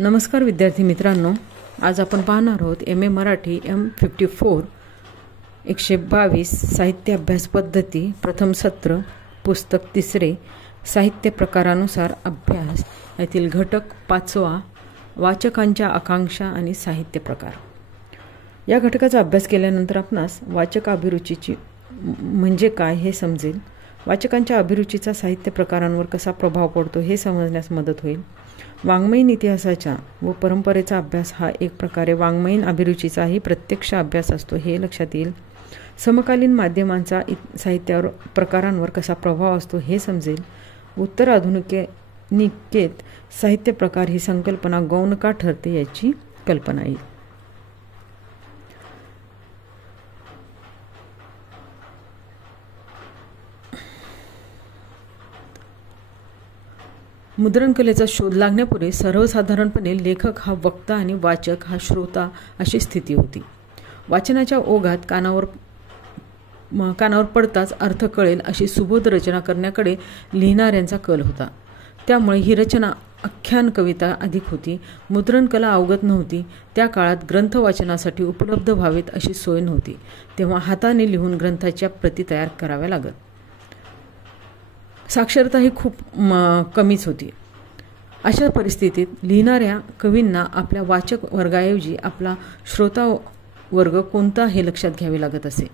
नमस्कार विद्यार्थी मित्रांनो, आज आपण पाहणार आहोत एम ए मराठी M54 122 साहित्य अभ्यास पद्धती प्रथम सत्र पुस्तक तिसरे साहित्य प्रकारानुसार अभ्यास यातील घटक 5वा वाचकांच्या आकांक्षा आणि साहित्य प्रकार। या घटकाचा अभ्यास केल्यानंतर आपणास वाचक अभिरुचीची म्हणजे काय हे समजेल। वाचकांच्या अभिरुचीचा साहित्य प्रकारांवर कसा प्रभाव पडतो हे समजण्यास मदत होईल। वाङ्मयीन इतिहासाचा व परंपरेचा अभ्यास हा एक प्रकारे वाङ्मयीन अभिरुचीचाही प्रत्यक्ष अभ्यास असतो हे लक्षात येईल। समकालीन माध्यमांचा साहित्यावर प्रकारांवर कसा प्रभाव असतो हे समजेल। उत्तर आधुनिकेत साहित्य प्रकार ही संकल्पना गौण का ठरते याची कल्पना येईल। मुद्रणकलेचा शोध लागण्यापूर्वी सर्वसाधारणपणे लेखक हा वक्ता आणि वाचक हा श्रोता अशी स्थिती होती। वाचनाच्या ओघात कानावर पडताच अर्थ कळेल अशी सुबोध रचना करण्याकडे लिहिणाऱ्यांचा कल होता। त्यामुळे ही रचना आख्यान कविता अधिक होती। मुद्रणकला अवगत नव्हती। त्या काळात ग्रंथ वाचनासाठी उपलब्ध व्हावेत अशी सोय नव्हती। तेव्हा हाताने लिहून ग्रंथाच्या प्रती तयार कराव्या लागत। साक्षरता ही खूप कमीच होती। अशा परिस्थितीत लिहिणाऱ्या कवींना आपल्या वाचक वर्गाऐवजी आपला श्रोता वर्ग कोणता हे लक्षात घ्यावे लागत असे।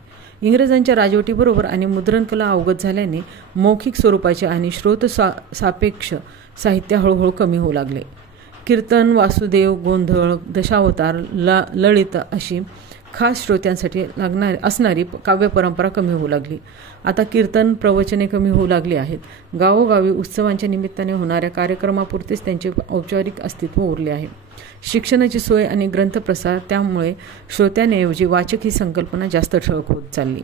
इंग्रजांच्या राजवटीबरोबर आणि मुद्रणकला अवगत झाल्याने मौखिक स्वरूपाचे आणि श्रोत सापेक्ष साहित्य हळूहळू कमी होऊ लागले। कीर्तन, वासुदेव, गोंधळ, दशावतार, ललित अशी खास श्रोत्यांसाठी असणारी काव्य परंपरा कमी होऊ लागली। आता कीर्तन, प्रवचने कमी होऊ लागली आहेत। गावोगावी उत्सवांच्या निमित्ताने होणाऱ्या कार्यक्रमापुरतेच त्यांचे औपचारिक अस्तित्व उरले आहे। शिक्षणाची सोय आणि ग्रंथप्रसार त्यामुळे श्रोत्यांऐवजी वाचक ही संकल्पना जास्त ठळक होत चालली।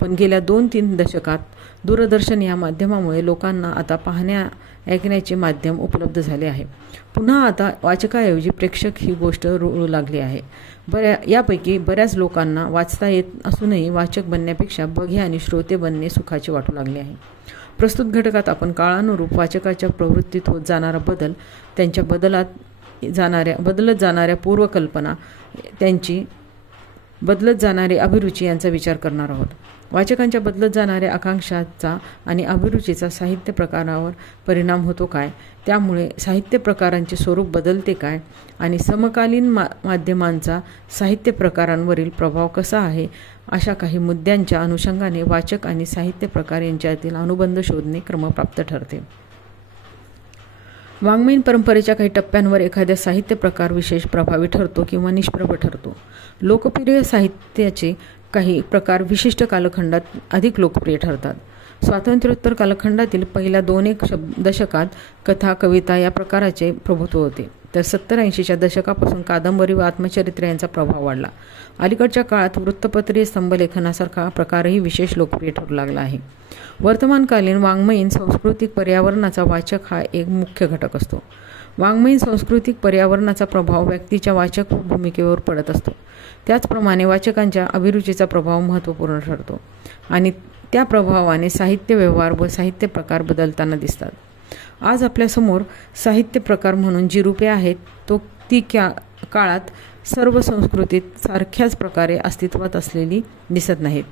पण गेल्या 2-3 दशकात दूरदर्शन या माध्यमामुळे लोकांना आता पाहण्या ऐकण्याचे माध्यम उपलब्ध झाले आहे। पुन्हा आता वाचकाऐवजी प्रेक्षक ही गोष्ट रुळू लागली आहे। यापैकी बऱ्याच लोकांना वाचता येत असूनही वाचक बनण्यापेक्षा बघे आणि श्रोते बनणे सुखाचे वाटू लागले आहे। प्रस्तुत घटकात आपण काळानुरूप वाचकाच्या प्रवृत्तीत होत जाणारा बदल, त्यांच्या बदलत जाणाऱ्या पूर्वकल्पना, त्यांची बदलत जाणारी अभिरुची यांचा विचार करणार आहोत। वाचकांच्या बदलत जाणाऱ्या आकांक्षाचा आणि अभिरुचीचा साहित्य प्रकारावर परिणाम होतो काय, त्यामुळे साहित्य प्रकारांचे स्वरूप बदलते काय आणि समकालीन माध्यमांचा साहित्य प्रकारांवरील प्रभाव कसा आहे, अशा काही मुद्द्यांच्या अनुषंगाने वाचक आणि साहित्य प्रकार यांच्यातील अनुबंध शोधणे क्रमप्राप्त ठरते। वाङ्मयीन परंपरेच्या काही टप्प्यांवर एखाद्या साहित्य प्रकार विशेष प्रभावी ठरतो किंवा निष्प्रभ ठरतो। लोकप्रिय साहित्याचे काही प्रकार विशिष्ट कालखंडात अधिक लोकप्रिय ठरतात। स्वातंत्र्योत्तर कालखंडातील पहिल्या 2-1 दशकात कथा, कविता या प्रकाराचे प्रभुत्व होते, तर 70-80च्या दशकापासून कादंबरी व आत्मचरित्र यांचा प्रभाव वाढला। अलीकडच्या काळात वृत्तपत्रीय स्तंभलेखनासारखा प्रकारही विशेष लोकप्रिय ठरू लागला आहे। वर्तमानकालीन वाङ्मयीन सांस्कृतिक पर्यावरणाचा वाचक हा एक मुख्य घटक असतो। वाङ्मयीन सांस्कृतिक पर्यावरणाचा प्रभाव व्यक्तीच्या वाचक भूमिकेवर पडत असतो। त्याचप्रमाणे वाचकांच्या अभिरुचीचा प्रभाव महत्त्वपूर्ण ठरतो आणि त्या प्रभावाने साहित्य व्यवहार व साहित्य प्रकार बदलताना दिसतात। आज आपल्यासमोर साहित्य प्रकार म्हणून जी रूपे आहेत ती काळात सर्व संस्कृतीत सारख्याच प्रकारे अस्तित्वात असलेली दिसत नाहीत।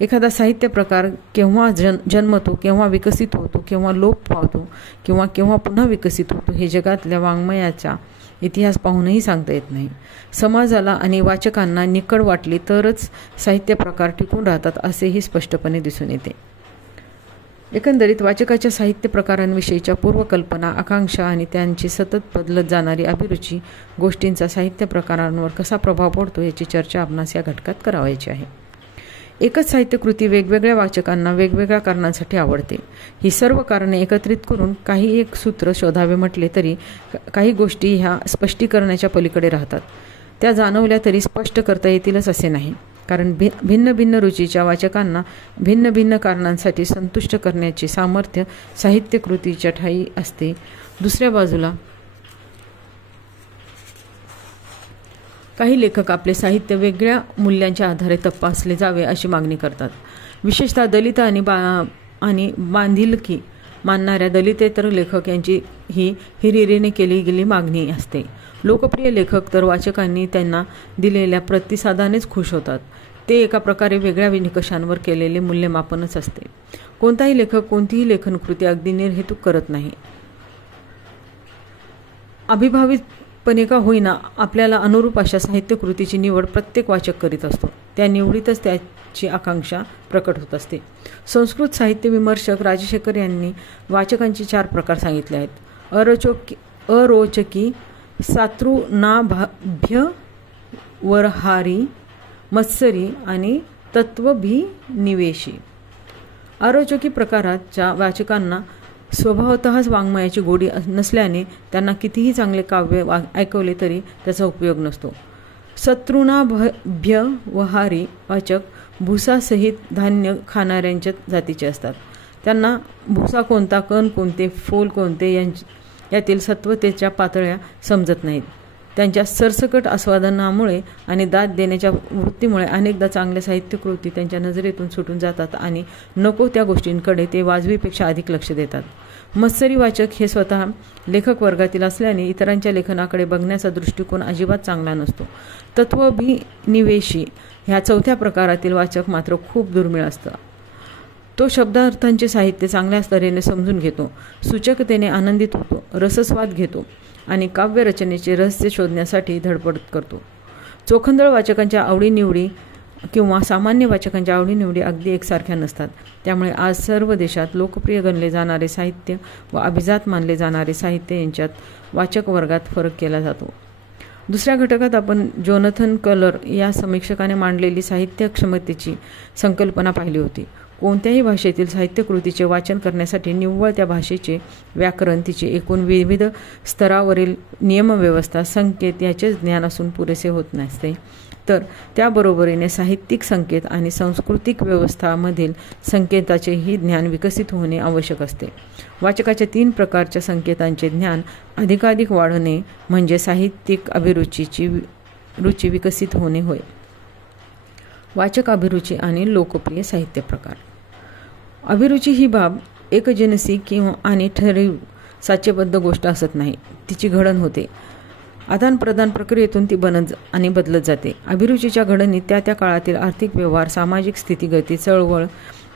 एखादा साहित्य प्रकार केव्हा जन्मतो, केव्हा विकसित होतो, केव्हा लोप पावतो किंवा केव्हा पुन्हा विकसित होतो हे जगातल्या वाङ्मयाचा इतिहास पाहूनही सांगता येत नाही। समाजाला आणि वाचकांना निकड वाटली तरच साहित्य प्रकार टिकून राहतात असेही स्पष्टपणे दिसून येते। एकंदरीत वाचकाच्या साहित्य प्रकारांविषयीच्या पूर्वकल्पना, आकांक्षा आणि त्यांची सतत बदलत जाणारी अभिरुची गोष्टींचा साहित्य प्रकारांवर कसा प्रभाव पडतो याची चर्चा आपणास या घटकात करावयाची आहे। एकच साहित्यकृती वेगवेगळ्या वाचकांना वेगवेगळ्या कारणांसाठी आवडते। ही सर्व कारणे एकत्रित करून काही एक सूत्र शोधावे म्हटले तरी काही गोष्टी ह्या स्पष्टीकरणाच्या पलीकडे राहतात। त्या जाणवल्या तरी स्पष्ट करता येतीलच असे नाही, कारण भिन्न भिन्न रुचीच्या वाचकांना भिन्न भिन्न कारणांसाठी संतुष्ट करण्याचे सामर्थ्य साहित्यकृतीच्या ठायी असते। दुसऱ्या बाजूला काही लेखक आपले साहित्य वेगळ्या मूल्यांच्या आधारे तपासले जावे अशी मागणी करतात। विशेषतः दलित आणि बांधिलकी मानणाऱ्या दलितेतर लेखक यांची ही हिरिरीने केली गेली मागणी असते. लोकप्रिय लेखक तर वाचकांनी त्यांना दिलेल्या प्रतिसादानेच खुश होतात. ते एका प्रकारे वेगळ्या निकषांवर केलेले मूल्यमापनच असते. कोणताही लेखक कोणतीही लेखनकृती अगदी निर्हेतुक करत नाही. अभिभावितपणे का होईना आपल्याला अनुरूप अशा साहित्यकृतीची निवड प्रत्येक वाचक करीत असतो. त्या निवडीतच त्याची आकांक्षा प्रकट होत असते. संस्कृत साहित्य विमर्शक राजशेखर यांनी वाचकांचे 4 प्रकार सांगितले आहेत. अरोचकी, सातृनाभ्यवहारी, मत्सरी आणि तत्वभिनिवेशी. अरोचकी प्रकाराच्या वाचकांना स्वभावतःच वाङ्मयाची गोडी नसल्याने त्यांना कितीही चांगले काव्य ऐकवले तरी त्याचा उपयोग नसतो. शत्रुनाभ्यवहारी वाचक भुसासहित धान्य खाणाऱ्यांच्या जातीचे असतात. त्यांना भुसा कोणता, कण कोणते, फोल कोणते यातील सत्वतेच्या पातळ्या समजत नाहीत. त्यांच्या सरसकट आस्वादनामुळे आणि दाद देण्याच्या वृत्तीमुळे अनेकदा चांगल्या साहित्यकृती त्यांच्या नजरेतून सुटून जातात आणि नको त्या गोष्टींकडे ते वाजवीपेक्षा अधिक लक्ष देतात. मत्सरी वाचक हे स्वतः लेखक वर्गातील असल्याने इतरांच्या लेखनाकडे बघण्याचा दृष्टिकोन अजिबात चांगला नसतो. तत्वभिनिवेशी ह्या 4थ्या प्रकारातील वाचक मात्र खूप दुर्मिळ असतं. तो शब्दार्थांचे साहित्य चांगल्या तऱ्हेने समजून घेतो, सूचकतेने आनंदित होतो, रसस्वाद घेतो आणि काव्यरचनेचे रहस्य शोधण्यासाठी धडपड करतो. चोखंदळ वाचकांच्या आवडीनिवडी किंवा सामान्य वाचकांच्या आवडीनिवडी अगदी एकसारख्या नसतात. त्यामुळे आज सर्व देशात लोकप्रिय गणले जाणारे साहित्य व अभिजात मानले जाणारे साहित्य यांच्यात वाचक वर्गात फरक केला जातो. दुसऱ्या घटकात आपण जोनाथन कलर या समीक्षकाने मांडलेली साहित्य क्षमतेची संकल्पना पाहिली होती. कोणत्याही भाषेतील साहित्यकृतीचे वाचन करण्यासाठी निव्वळ त्या भाषेचे व्याकरण, तिचे एकूण विविध स्तरावरील नियमव्यवस्था, संकेत याचे ज्ञान असून पुरेसे होत नसते, तर त्याबरोबरीने साहित्यिक संकेत आणि सांस्कृतिक व्यवस्थामधील संकेताचेही ज्ञान विकसित होणे आवश्यक असते. वाचकाच्या 3 प्रकारच्या संकेतांचे ज्ञान अधिकाधिक वाढणे म्हणजे साहित्यिक अभिरुचीची रुची विकसित होणे होय. वाचक अभिरुची आणि लोकप्रिय साहित्य प्रकार. अभिरुची ही बाब एकजनसी किंवा आणि ठरीव साचेबद्ध गोष्ट असत नाही. तिची घडण होते. आदानप्रदान प्रक्रियेतून ती बनत आणि बदलत जाते. अभिरुचीच्या घडणीत त्या काळातील आर्थिक व्यवहार, सामाजिक स्थितिगती, चळवळ,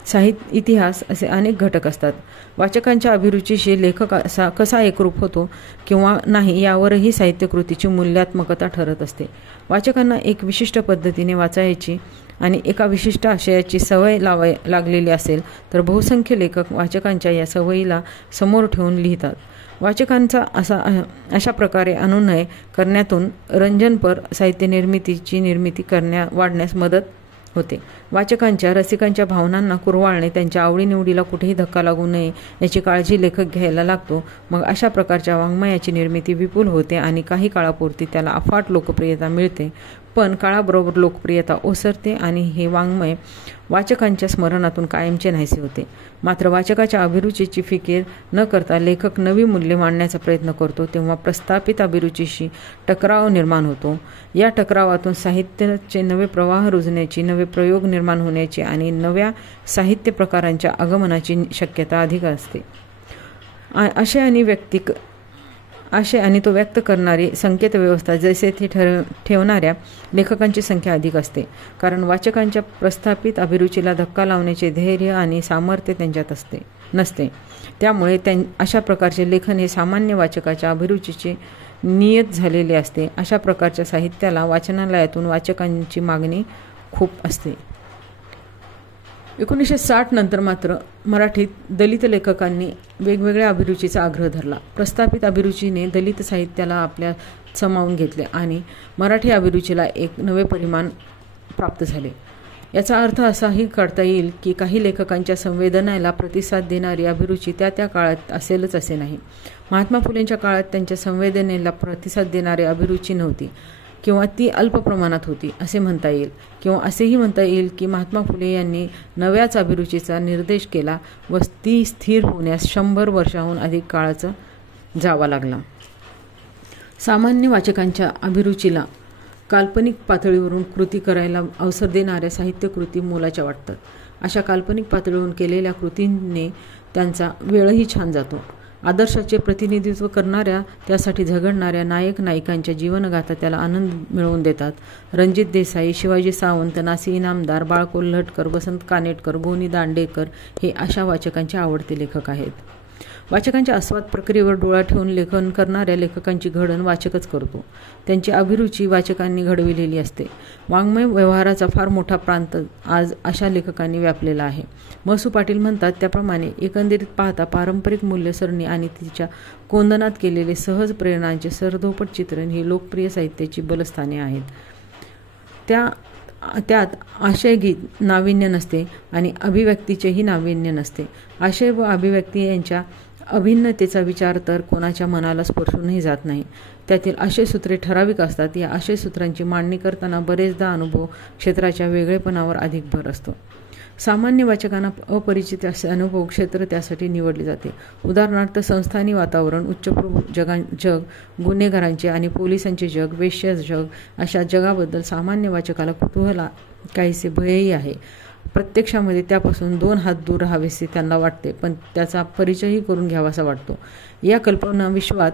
साहित्य, इतिहास असे अनेक घटक असतात. वाचकांच्या अभिरुचीशी लेखक कसा एकरूप होतो किंवा नाही यावरही साहित्यकृतीची मूल्यात्मकता ठरत असते. वाचकांना एक विशिष्ट पद्धतीने वाचायची आणि एका विशिष्ट आशयाची सवय लागलेली असेल तर बहुसंख्य लेखक वाचकांच्या या सवयीला समोर ठेवून लिहितात. वाचकांचा अशा प्रकारे अनुनय करण्यातून रंजनपर साहित्य निर्मिती वाढण्यास मदत होते. वाचकांच्या रसिकांच्या भावनांना कुरवाळणे, त्यांच्या आवडीनिवडीला कुठेही धक्का लागू नये याची काळजी लेखक घ्यायला लागतो. मग अशा प्रकारच्या वाङ्मयाची निर्मिती विपुल होते आणि काही काळापुरती त्याला अफाट लोकप्रियता मिळते. पण काळाबरोबर लोकप्रियता ओसरते आणि हे वाङ्मय वाचकांच्या स्मरणातून कायमचे नाहीसे होते. मात्र वाचकाच्या अभिरुचीची फिकीर न करता लेखक नवी मूल्ये मांडण्याचा प्रयत्न करतो तेव्हा प्रस्थापित अभिरुचीशी टकराव निर्माण होतो. या टकरावातून साहित्याचे नवे प्रवाह रुजण्याची, नवे प्रयोग निर्माण होण्याची आणि नव्या साहित्य प्रकारांच्या आगमनाची शक्यता अधिक असते. आशय आणि तो व्यक्त करणारी संकेत व्यवस्था जैसे ती ठेवणाऱ्या लेखकांची संख्या अधिक असते. कारण वाचकांच्या प्रस्थापित अभिरुचीला धक्का लावण्याचे धैर्य आणि सामर्थ्य त्यांच्यात नसते. त्यामुळे अशा प्रकारचे लेखन हे सामान्य वाचकाच्या अभिरुचीचे नियत झालेले असते. अशा प्रकारच्या साहित्याला वाचनालयातून वाचकांची मागणी खूप असते. 1960 नंतर मात्र मराठीत दलित लेखकांनी वेगवेगळ्या अभिरुचीचा आग्रह धरला. प्रस्थापित अभिरुचीने दलित साहित्याला आपल्यात सामावून घेतले आणि मराठी अभिरुचीला एक नवे परिमाण प्राप्त झाले. याचा अर्थ असाही काढता येईल की काही लेखकांच्या संवेदनाला प्रतिसाद देणारी अभिरुची त्या काळात असेलच असे नाही. महात्मा फुलेंच्या काळात त्यांच्या संवेदनेला प्रतिसाद देणारी अभिरुची नव्हती किंवा ती अल्प प्रमाणात होती असे म्हणता येईल. किंवा असेही म्हणता येईल की महात्मा फुले यांनी नव्याच अभिरुचीचा निर्देश केला व ती स्थिर होण्यास 100 वर्षांहून अधिक काळाचा जावा लागला. सामान्य वाचकांच्या अभिरुचीला काल्पनिक पातळीवरून कृती करायला अवसर देणाऱ्या साहित्यकृती मोलाच्या वाटतात. अशा काल्पनिक पातळीवरून केलेल्या कृतींनी त्यांचा वेळही छान जातो. आदर्शाचे प्रतिनिधित्व करणाऱ्या, त्यासाठी झगडणाऱ्या नायक नायिकांच्या जीवनगाथा त्याला आनंद मिळवून देतात. रणजित देसाई, शिवाजी सावंत, नासी इनामदार, बाळ कोल्हटकर, वसंत कानेटकर, गोनी दांडेकर हे अशा वाचकांचे आवडते लेखक आहेत. वाचकांच्या आस्वाद प्रक्रियेवर डोळा ठेवून लेखन करणाऱ्या लेखकांची घडण वाचकच करतो. त्यांची अभिरुची वाचकांनी घडविलेली असते. वाङ्मय व्यवहाराचा फार मोठा प्रांत आज अशा लेखकांनी व्यापलेला आहे. महसू पाटील म्हणतात त्याप्रमाणे एकंदरीत पाहता पारंपरिक मूल्यसरणी आणि तिच्या कोंदणात केलेले सहज प्रेरणांचे सरधोपट चित्रण ही लोकप्रिय साहित्याची बलस्थाने आहेत. त्यात आशयगीत नाविन्य नसते आणि अभिव्यक्तीचेही नाविन्य नसते. आशय व अभिव्यक्ती यांच्या अभिन्नतेचा विचार तर कोणाच्या मनाला स्पर्शूनही जात नाही. त्यातील आशयसूत्रे ठराविक असतात. या आशयसूत्रांची मांडणी करताना बरेचदा अनुभव क्षेत्राच्या वेगळेपणावर अधिक भर असतो. सामान्य वाचकांना अपरिचित असे अनुभव क्षेत्र त्यासाठी निवडले जाते. उदाहरणार्थ संस्थानी वातावरण, उच्चभ्रू जग, गुन्हेगारांचे आणि पोलिसांचे जग, वेश्या जग अशा जगाबद्दल सामान्य वाचकाला कुतूहल, काहीसे भयही आहे. प्रत्यक्षामध्ये त्यापासून 2 हात दूर राहावेसे त्यांना वाटते, पण त्याचा परिचयही करून घ्यावासा वाटतो. या कल्पना विश्वात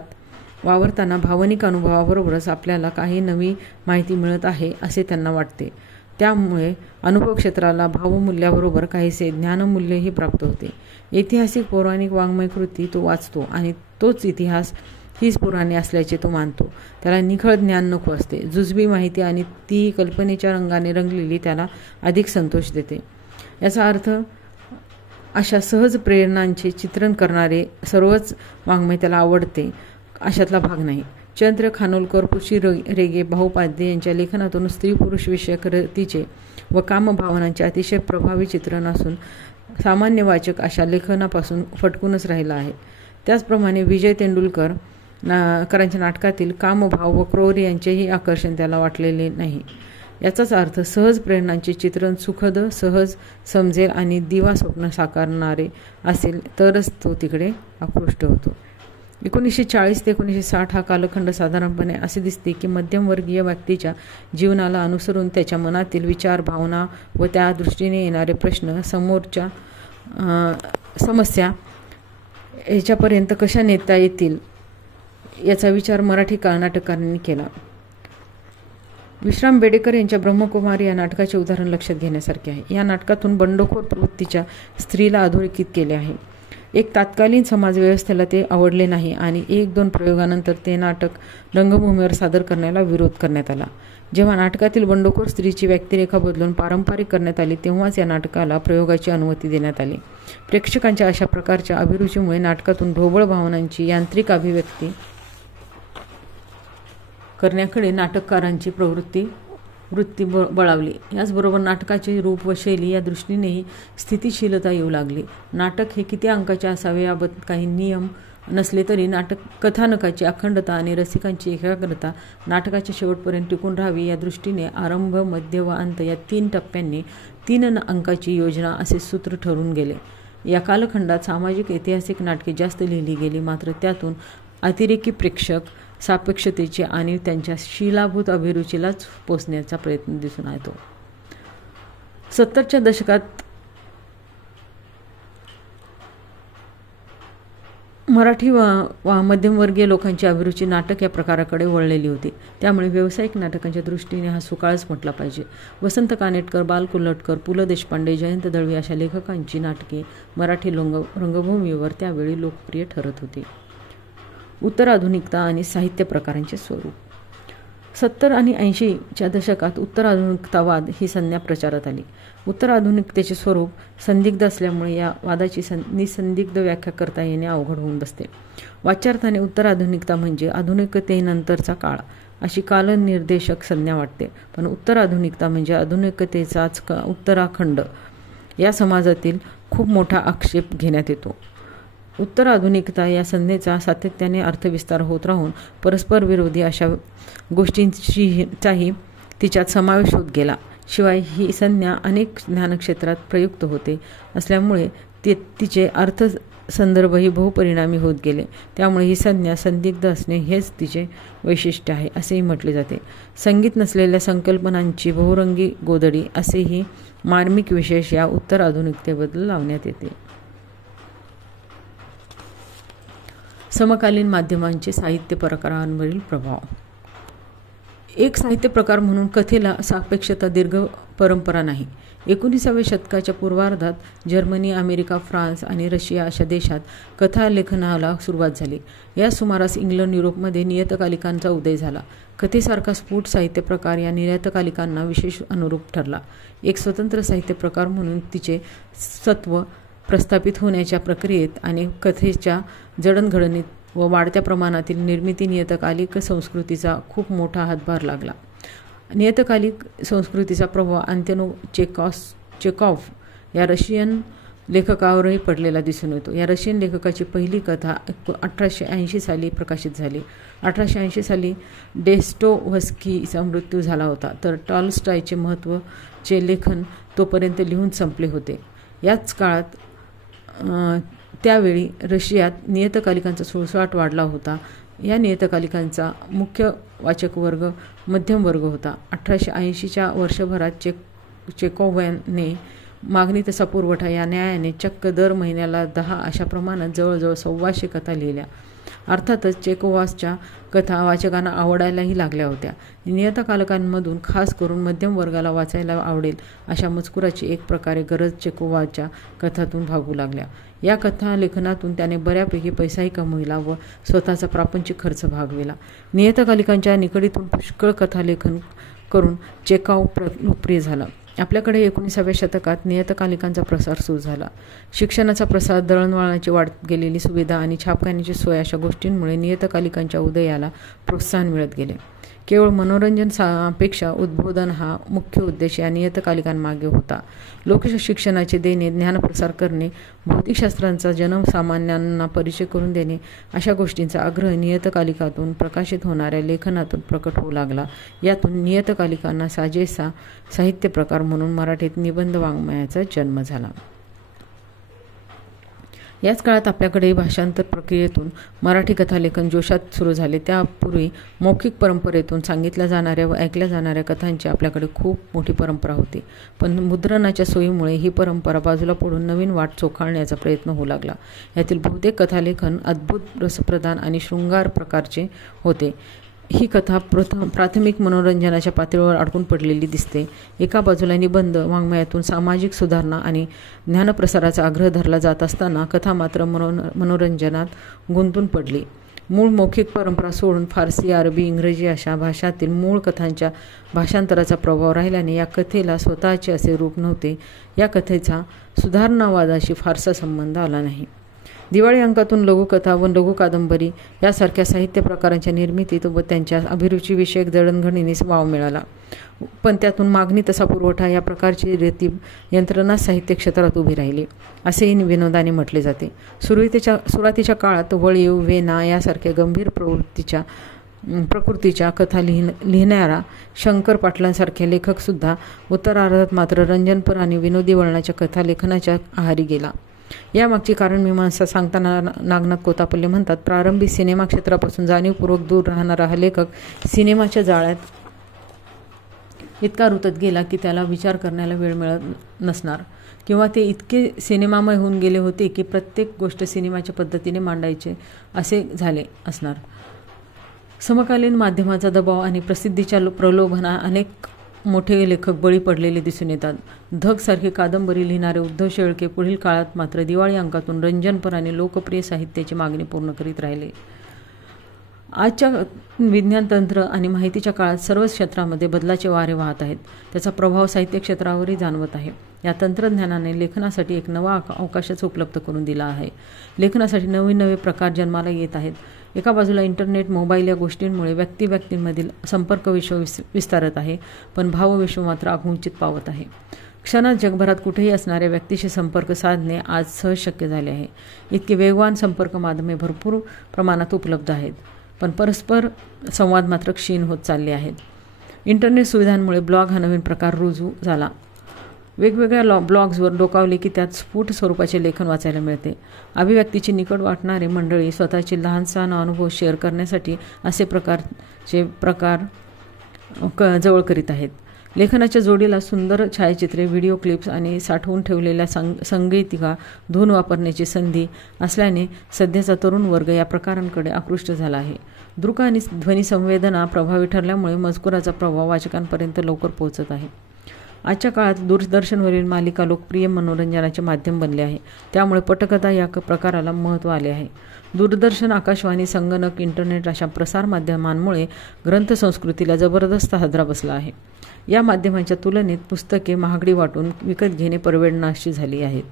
वावरताना भावनिक अनुभवाबरोबरच आपल्याला काही नवी माहिती मिळत आहे असे त्यांना वाटते. त्यामुळे अनुभव क्षेत्राला भावमूल्याबरोबर काहीसे ज्ञानमूल्यही प्राप्त होते. ऐतिहासिक पौराणिक वाङ्मय कृती तो वाचतो आणि तोच इतिहास हीच पुराणे असल्याचे तो मानतो. त्याला निखळ ज्ञान नको असते. जुजबी माहिती आणि ती कल्पनेच्या रंगाने रंगलेली त्याला अधिक संतोष देते. याचा अर्थ अशा सहज प्रेरणांचे चित्रण करणारे सर्वच वाङ्मय त्याला आवडते अशातला भाग नाही. चंद्र खानोलकर, पुशी रेगे, भाऊपाध्ये यांच्या लेखनातून स्त्री पुरुष विषयक रतीचे व कामभावनांचे अतिशय प्रभावी चित्रण असून सामान्य वाचक अशा लेखनापासून फटकूनच राहिला आहे. त्याचप्रमाणे विजय तेंडुलकरांच्या नाटकातील कामभाव व क्रोर यांचेही आकर्षण त्याला वाटलेले नाही. याचाच अर्थ सहज प्रेरणांचे चित्रण सुखद, सहज समजेल आणि दिवा स्वप्न साकारणारे असेल तरच तो तिकडे आकृष्ट होतो. 1940 ते 1960 हा कालखंड साधारणपणे असे दिसते की मध्यमवर्गीय व्यक्तीच्या जीवनाला अनुसरून त्याच्या मनातील विचार, भावना व त्या दृष्टीने येणारे प्रश्न, समोरच्या समस्या याच्यापर्यंत कशा नेता येतील याचा विचार मराठी नाटककारांनी केला. विश्राम बेडेकर यांच्या ब्रह्मकुमारी या नाटकाचे उदाहरण लक्षात घेण्यासारखे आहे. या नाटकातून बंडखोर प्रवृत्तीच्या स्त्रीला अधोरेखित केले आहे. एक तात्कालीन समाजव्यवस्थेला ते आवडले नाही आणि 1-2 प्रयोगानंतर ते नाटक रंगभूमीवर सादर करण्याला विरोध करण्यात आला. जेव्हा नाटकातील बंडखोर स्त्रीची व्यक्तिरेखा बदलून पारंपरिक करण्यात आली तेव्हाच या नाटकाला प्रयोगाची अनुमती देण्यात आली. प्रेक्षकांच्या अशा प्रकारच्या अभिरुचीमुळे नाटकातून ढोबळ भावनांची यांत्रिक अभिव्यक्ती करण्याकडे नाटककारांची वृत्ती बळावली. याचबरोबर नाटकाचे रूप व शैली या दृष्टीनेही स्थितिशीलता येऊ लागली. नाटक हे किती अंकाचे असावे याबाबत काही नियम नसले तरी कथानकाची अखंडता आणि रसिकांची एकाग्रता नाटकाच्या शेवटपर्यंत टिकून राहावी या दृष्टीने आरंभ, मध्य व अंत या 3 टप्प्यांनी 3 अंकाची योजना असे सूत्र ठरून गेले. या कालखंडात सामाजिक ऐतिहासिक नाटके जास्त लिहिली गेली, मात्र त्यातून अतिरेकी प्रेक्षक सापेक्षतेचे आणि त्यांच्या शिलाभूत अभिरुचीलाच पोचण्याचा प्रयत्न दिसून येतो. 70च्या दशकात मराठी व मध्यमवर्गीय लोकांची अभिरुची नाटक या प्रकाराकडे वळलेली होती. त्यामुळे व्यावसायिक नाटकांच्या दृष्टीने हा सुकाळच म्हटला पाहिजे. वसंत कानेटकर, बाळ कोल्हटकर, पु ल देशपांडे, जयंत दळवी अशा लेखकांची नाटके मराठी रंगभूमीवर त्यावेळी लोकप्रिय ठरत होती. उत्तराधुनिकता आणि साहित्य प्रकारांचे स्वरूप. 70 आणि 80च्या दशकात उत्तराधुनिकतावाद ही संज्ञा प्रचारात आली. उत्तराधुनिकतेचे स्वरूप संदिग्ध असल्यामुळे या वादाची निसंदिग्ध व्याख्या करता येणे अवघड होऊन बसते. वाच्यार्थाने उत्तराधुनिकता म्हणजे आधुनिकतेनंतरचा काळ अशी कालनिर्देशक संज्ञा वाटते. पण उत्तराधुनिकता म्हणजे आधुनिकतेचाच उत्तराखंड या समाजातील खूप मोठा आक्षेप घेण्यात येतो. उत्तराधुनिकता या संज्ञेचा सातत्याने अर्थविस्तार होत राहून परस्पर विरोधी अशा गोष्टींचाही तिच्यात समावेश होत गेला. शिवाय ही संज्ञा अनेक ज्ञानक्षेत्रात प्रयुक्त होते असल्यामुळे तिचे अर्थसंदर्भही बहुपरिणामी होत गेले. त्यामुळे ही संज्ञा संदिग्ध असणे हेच तिचे वैशिष्ट्य आहे असेही म्हटले जाते. संगीत नसलेल्या संकल्पनांची बहुरंगी गोधडी असेही मार्मिक विशेष या उत्तराधुनिकतेबद्दल लावण्यात येते. समकालीन माध्यमांचे साहित्य प्रकारांवरील प्रभाव. एक साहित्य प्रकार म्हणून कथेला सापेक्षता दीर्घ परंपरा नाही. 19व्या शतकाच्या पूर्वार्धात जर्मनी, अमेरिका, फ्रान्स आणि रशिया अशा देशात कथालेखनाला सुरुवात झाली. या सुमारास इंग्लंड, युरोपमध्ये नियतकालिकांचा उदय झाला. कथेसारखा स्फुट साहित्य प्रकार या नियतकालिकांना विशेष अनुरूप ठरला. एक स्वतंत्र साहित्य प्रकार म्हणून तिचे सत्व प्रस्थापित होण्याच्या प्रक्रियेत आणि कथेच्या जडणघडणीत व वाढत्या प्रमाणातील निर्मिती नियतकालिक संस्कृतीचा खूप मोठा हातभार लागला. नियतकालिक संस्कृतीचा प्रभाव आंतोन चेखॉव्ह या रशियन लेखकावरही पडलेला दिसून येतो. या रशियन लेखकाची पहिली कथा 1880 साली प्रकाशित झाली. 1880 साली दोस्तोयेव्स्कीचा मृत्यू झाला होता, तर टॉलस्टॉयचे महत्त्वाचे लेखन तोपर्यंत लिहून संपले होते. याच काळात त्यावेळी रशियात नियतकालिकांचा सुळसुळाट वाढला होता. या नियतकालिकांचा मुख्य वाचक वर्ग मध्यम वर्ग होता. 1880च्या वर्षभरात चेखॉव्हने मागणी तसा पुरवठा या न्यायाने चक्क दर महिन्याला 10 अशा प्रमाणात जवळजवळ 125 कथा लिहिल्या. अर्थातच चेखोव्हच्या कथा वाचकांना आवडायलाही लागल्या होत्या. नियतकालिकांमधून खास करून मध्यम वर्गाला वाचायला आवडेल अशा मजकुराची एक प्रकारे गरज चेखोव्हच्या कथातून भागू लागल्या. या कथा लेखनातून त्याने बऱ्यापैकी पैसाही कमविला व स्वतःचा प्रापंचिक खर्च भागविला. नियतकालिकांच्या निकडीतून पुष्कळ कथालेखन करून चेखॉव्ह लोकप्रिय झाला. आपल्याकडे 19व्या शतकात नियतकालिकांचा प्रसार सुरू झाला. शिक्षणाचा प्रसार, दळणवळणाची वाढत गेलेली सुविधा आणि छापखान्याची सोय अशा गोष्टींमुळे नियतकालिकांच्या उदयाला प्रोत्साहन मिळत गेले. केवळ मनोरंजन अपेक्षा उद्बोधन हा मुख्य उद्देश या नियतकालिकांमागे होता. लोकशिक्षणाचे देणे, ज्ञानप्रसार करणे, भौतिकशास्त्रांचा जनसामान्यांना परिचय करून देणे अशा गोष्टींचा आग्रह नियतकालिकातून प्रकाशित होणाऱ्या लेखनातून प्रकट होऊ लागला. यातून नियतकालिकांना साजेसा साहित्य प्रकार म्हणून मराठीत निबंध वाङ्मयाचा जन्म झाला. याच काळात आपल्याकडे भाषांतर प्रक्रियेतून मराठी कथालेखन जोशात सुरू झाले. त्यापूर्वी मौखिक परंपरेतून सांगितल्या जाणाऱ्या व ऐकल्या जाणाऱ्या कथांची आपल्याकडे खूप मोठी परंपरा होती. पण मुद्रणाच्या सोयीमुळे ही परंपरा बाजूला पडून नवीन वाट चोखाळण्याचा प्रयत्न होऊ लागला. यातील बहुतेक कथालेखन अद्भुत रसप्रधान आणि शृंगार प्रकारचे होते. ही कथा प्राथमिक मनोरंजनाच्या पातळीवर अडकून पडलेली दिसते. एका बाजूला निबंध वाङ्मयातून सामाजिक सुधारणा आणि ज्ञानप्रसाराचा आग्रह धरला जात असताना कथा मात्र मनोरंजनात गुंतून पडली. मूळ मौखिक परंपरा सोडून फारसी, अरबी, इंग्रजी अशा भाषातील मूळ कथांच्या भाषांतराचा प्रभाव राहिल्याने या कथेला स्वतःचे असे रूप नव्हते. या कथेचा सुधारणावादाशी फारसा संबंध आला नाही. दिवाळी अंकातून लघुकथा व लघु कादंबरी यासारख्या साहित्य प्रकारांच्या निर्मितीत व त्यांच्या अभिरुचीविषयक जडणघडणीस वाव मिळाला. पण त्यातून मागणी तसा पुरवठा या प्रकारची रीती यंत्रणा साहित्य क्षेत्रात उभी राहिली असेही विनोदाने म्हटले जाते. सुरुवातीच्या काळात वळीव, वेना यासारख्या गंभीर प्रकृतीच्या कथा लिहिणारा शंकर पाटलांसारखे लेखकसुद्धा उत्तरार्धात मात्र रंजनपर आणि विनोदी वळणाच्या कथा लेखनाच्या आहारी गेला. यामागची कारणमीमांसा सांगताना नागनाथ कोतापल्ले म्हणतात, प्रारंभी सिनेमा क्षेत्रापासून जाणीवपूर्वक दूर राहणारा हा लेखक सिनेमाच्या जाळ्यात इतका रुतत गेला की त्याला विचार करण्याला वेळ मिळत नसणार, किंवा ते इतके सिनेमामय होऊन गेले होते की प्रत्येक गोष्ट सिनेमाच्या पद्धतीने मांडायचे असे झाले असणार. समकालीन माध्यमाचा दबाव आणि प्रसिद्धीच्या प्रलोभना अनेक मोठे लेखक बळी पडलेले दिसून येतात. धगसारखी कादंबरी लिहिणारे उद्धव शेळके पुढील काळात मात्र दिवाळी अंकातून रंजनपर आणि लोकप्रिय साहित्याची मागणी पूर्ण करीत राहिले. आजच्या विज्ञान, तंत्र आणि माहितीच्या काळात सर्वच क्षेत्रामध्ये बदलाचे वारे वाहत आहेत. त्याचा प्रभाव साहित्य क्षेत्रावरही जाणवत आहे. या तंत्रज्ञानाने लेखनासाठी एक नवा अवकाशच उपलब्ध करून दिला आहे. लेखनासाठी नवीन नवे प्रकार जन्माला येत आहेत. एका बाजूला इंटरनेट, मोबाईल या गोष्टींमुळे व्यक्तींमधील संपर्क विश्व विस्तारत आहे, पण भावविश्व मात्र आकुंचित पावत आहे. क्षणात जगभरात कुठेही असणाऱ्या व्यक्तीशी संपर्क साधणे आज सहज शक्य झाले आहे. इतके वेगवान संपर्क माध्यमे भरपूर प्रमाणात उपलब्ध आहेत, पण परस्पर संवाद मात्र क्षीण होत चालले आहेत. इंटरनेट सुविधांमुळे ब्लॉग हा नवीन प्रकार रुजू झाला. वेगवेगळ्या ब्लॉग्सवर डोकावले की त्यात स्फुट स्वरूपाचे लेखन वाचायला मिळते. अभिव्यक्तीची निकड वाटणारे मंडळी स्वतःचे लहानसहान अनुभव शेअर करण्यासाठी असे प्रकार जवळ करीत आहेत. लेखनाच्या जोडीला सुंदर छायाचित्रे, व्हिडिओ क्लिप्स आणि साठवून ठेवलेल्या संगीतिका धून वापरण्याची संधी असल्याने सध्याचा तरुण वर्ग या प्रकारांकडे आकृष्ट झाला आहे. दृक आणि ध्वनी संवेदना प्रभावी ठरल्यामुळे मजकुराचा प्रभाव वाचकांपर्यंत लवकर पोहोचत आहे. आजच्या काळात दूरदर्शनवरील मालिका लोकप्रिय मनोरंजनाचे माध्यम बनले आहे. त्यामुळे पटकथा या प्रकाराला महत्त्व आले आहे. दूरदर्शन, आकाशवाणी, संगणक, इंटरनेट अशा प्रसारमाध्यमांमुळे ग्रंथसंस्कृतीला जबरदस्त हादरा बसला आहे. या माध्यमांच्या तुलनेत पुस्तके महागडी वाटून विकत घेणे परवडणाशी झाली आहेत.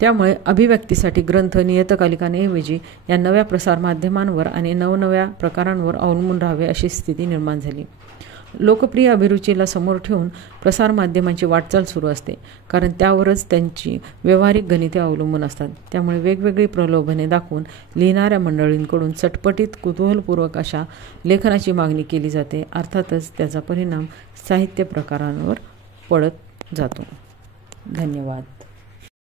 त्यामुळे अभिव्यक्तीसाठी ग्रंथ, नियतकालिकांऐवजी या नव्या प्रसारमाध्यमांवर आणि नवनव्या प्रकारांवर अवलंबून राहावे अशी स्थिती निर्माण झाली. लोकप्रिय अभिरुचीला समोर ठेवून प्रसारमाध्यमांची वाटचाल सुरू असते, कारण त्यावरच त्यांची व्यावहारिक गणिते अवलंबून असतात. त्यामुळे वेगवेगळी प्रलोभने दाखवून लिहिणाऱ्या मंडळींकडून चटपटीत, कुतूहलपूर्वक अशा लेखनाची मागणी केली जाते. अर्थातच त्याचा परिणाम साहित्य प्रकारांवर पडत जातो. धन्यवाद.